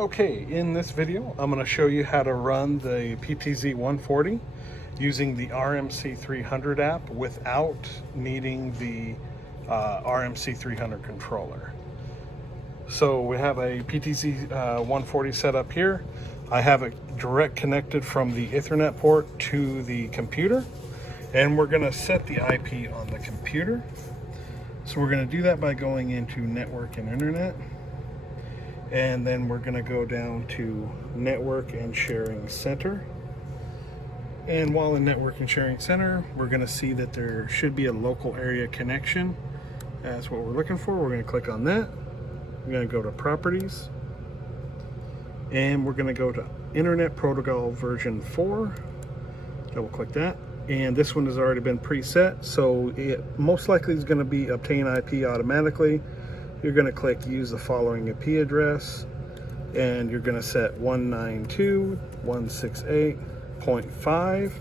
Okay, in this video, I'm going to show you how to run the PTZ 140 using the RMC 300 app without needing the RMC 300 controller. So we have a PTZ 140 set up here. I have it direct connected from the Ethernet port to the computer, and we're going to set the IP on the computer. So we're going to do that by going into Network and Internet. And then we're going to go down to Network and Sharing Center. And while in Network and Sharing Center, we're going to see that there should be a local area connection. That's what we're looking for. We're going to click on that. We're going to go to Properties. And we're going to go to Internet Protocol version 4. Double click that. And this one has already been preset, so it most likely is going to be Obtain IP automatically. You're going to click Use the following IP address, and you're going to set 192.168.5,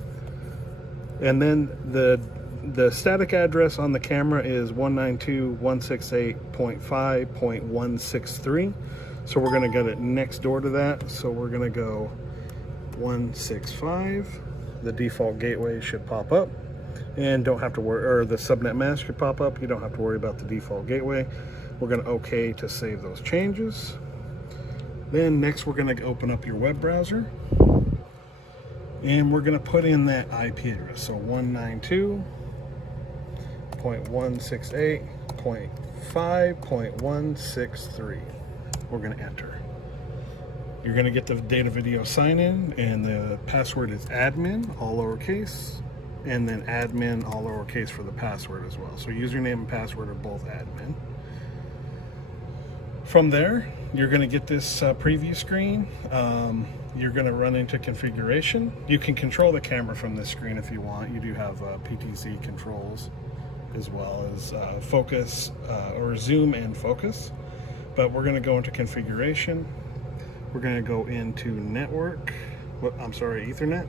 and then the static address on the camera is 192.168.5.163. So we're going to get it next door to that. So we're going to go 165. The default gateway should pop up, and don't have to worry, or the subnet mask should pop up. You don't have to worry about the default gateway. We're going to OK to save those changes. Then next we're going to open up your web browser, and we're going to put in that IP address. So 192.168.5.163. We're going to enter. You're going to get the data video sign in, and the password is admin, all lowercase, and then admin, all lowercase for the password as well. So username and password are both admin. From there, you're going to get this preview screen. You're going to run into configuration. You can control the camera from this screen if you want. You do have PTC controls as well as focus or zoom and focus. But we're going to go into configuration. We're going to go into network, Ethernet,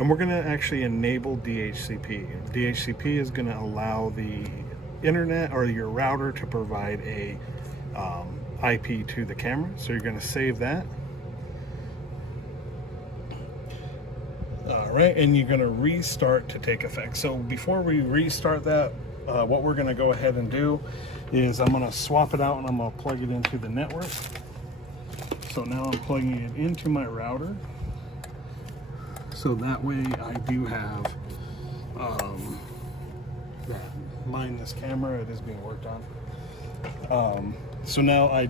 and we're going to actually enable DHCP. DHCP is going to allow the internet or your router to provide a IP to the camera. So you're going to save that. All right, and you're going to restart to take effect. So before we restart that, what we're going to go ahead and do is I'm going to swap it out, and I'm going to plug it into the network. So now I'm plugging it into my router. So that way I do have mind this camera. It is being worked on. So now I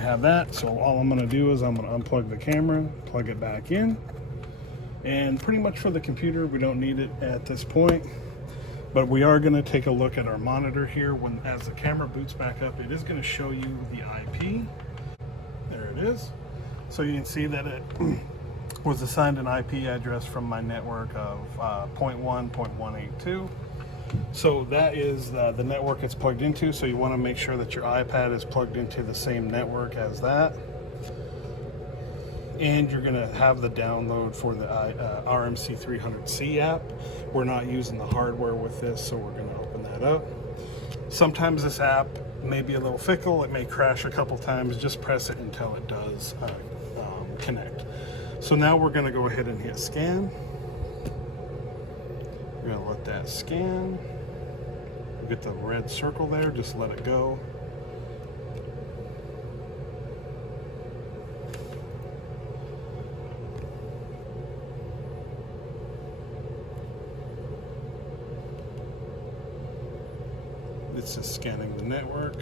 have that. So all I'm going to do is I'm going to unplug the camera, plug it back in, and pretty much for the computer we don't need it at this point. But we are going to take a look at our monitor here. As the camera boots back up, it is going to show you the IP. There it is. So you can see that it was assigned an IP address from my network of 0.1.182. So that is the network it's plugged into. So you want to make sure that your iPad is plugged into the same network as that. And you're going to have the download for the RMC 300C app. We're not using the hardware with this, so we're going to open that up. Sometimes this app may be a little fickle. It may crash a couple times. Just press it until it does connect. So now we're going to go ahead and hit scan. We're going to let that scan. We'll get the red circle there. Just let it go. It's just scanning the network.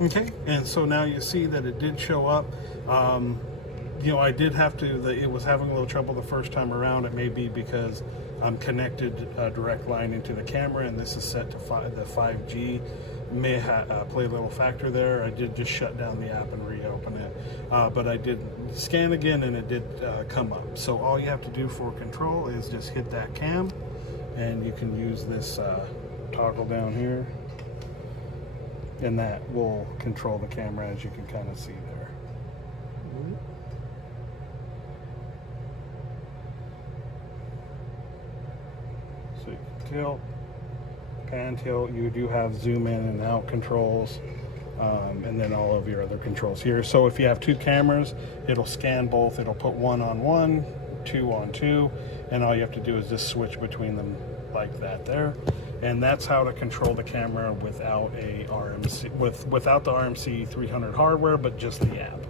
Okay, and so now you see that it did show up. You know, I did have to, it was having a little trouble the first time around. It may be because I'm connected a direct line into the camera, and this is set to the 5G. May play a little factor there. I did just shut down the app and reopen it. But I did scan again, and it did come up. So all you have to do for control is just hit that cam, and you can use this toggle down here, and that will control the camera, as you can kind of see there. So you can tilt, pan tilt. You do have zoom in and out controls, and then all of your other controls here. So if you have two cameras, it'll scan both. It'll put 1 on 1, 2 on 2, and all you have to do is just switch between them like that there. And that's how to control the camera without a RMC, without the RMC 300 hardware, but just the app.